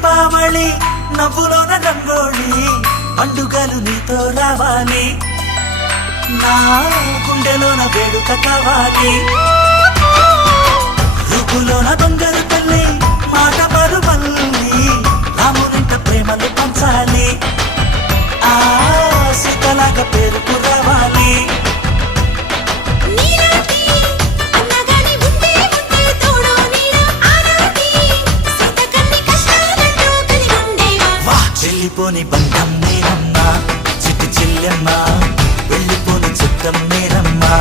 దీపావళి నవ్వులోన రంగోళి పండుగలు నీతో రావాలి నా గుండెలోన వేడుక కావాలి రూపులోన దొంగలు తల్లి మాట పరుమల్లి రామునింట ప్రేమలు పంచాలి ఆ సీతలాగా పేరుకు రావాలి వెళ్ళిపోని బంధం నేనమ్మా చిట్టి చెల్లెమ్మా వెళ్ళిపోని చిత్తం నేనమ్మా